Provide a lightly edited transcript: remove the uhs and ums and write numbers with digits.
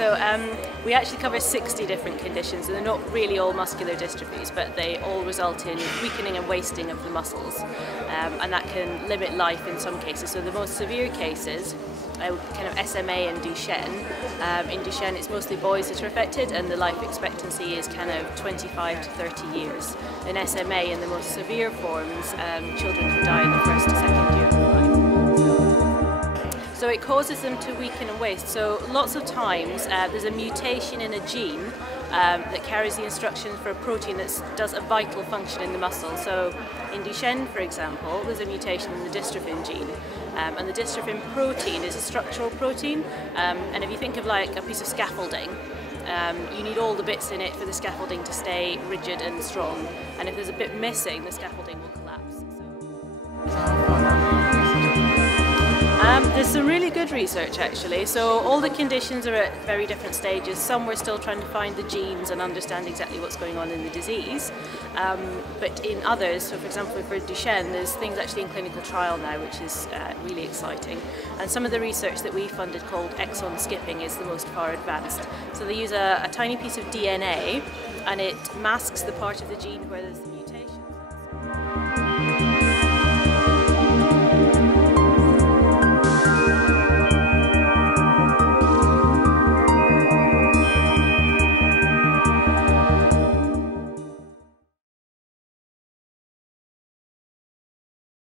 So we actually cover 60 different conditions, and they're not really all muscular dystrophies, but they all result in weakening and wasting of the muscles, and that can limit life in some cases. So the most severe cases, kind of SMA and Duchenne. In Duchenne it's mostly boys that are affected, and the life expectancy is kind of 25 to 30 years. In SMA, in the most severe forms, children can die in the first to second year of life. So it causes them to weaken and waste. So lots of times there's a mutation in a gene that carries the instructions for a protein that does a vital function in the muscle. So in Duchenne, for example, there's a mutation in the dystrophin gene. And the dystrophin protein is a structural protein. And if you think of like a piece of scaffolding, you need all the bits in it for the scaffolding to stay rigid and strong. And if there's a bit missing, the scaffolding will collapse. There's some really good research actually. So all the conditions are at very different stages. Some we're still trying to find the genes and understand exactly what's going on in the disease. But in others, so for example for Duchenne, there's things actually in clinical trial now, which is really exciting. And some of the research that we funded called exon skipping is the most far advanced. So they use a tiny piece of DNA and it masks the part of the gene where there's the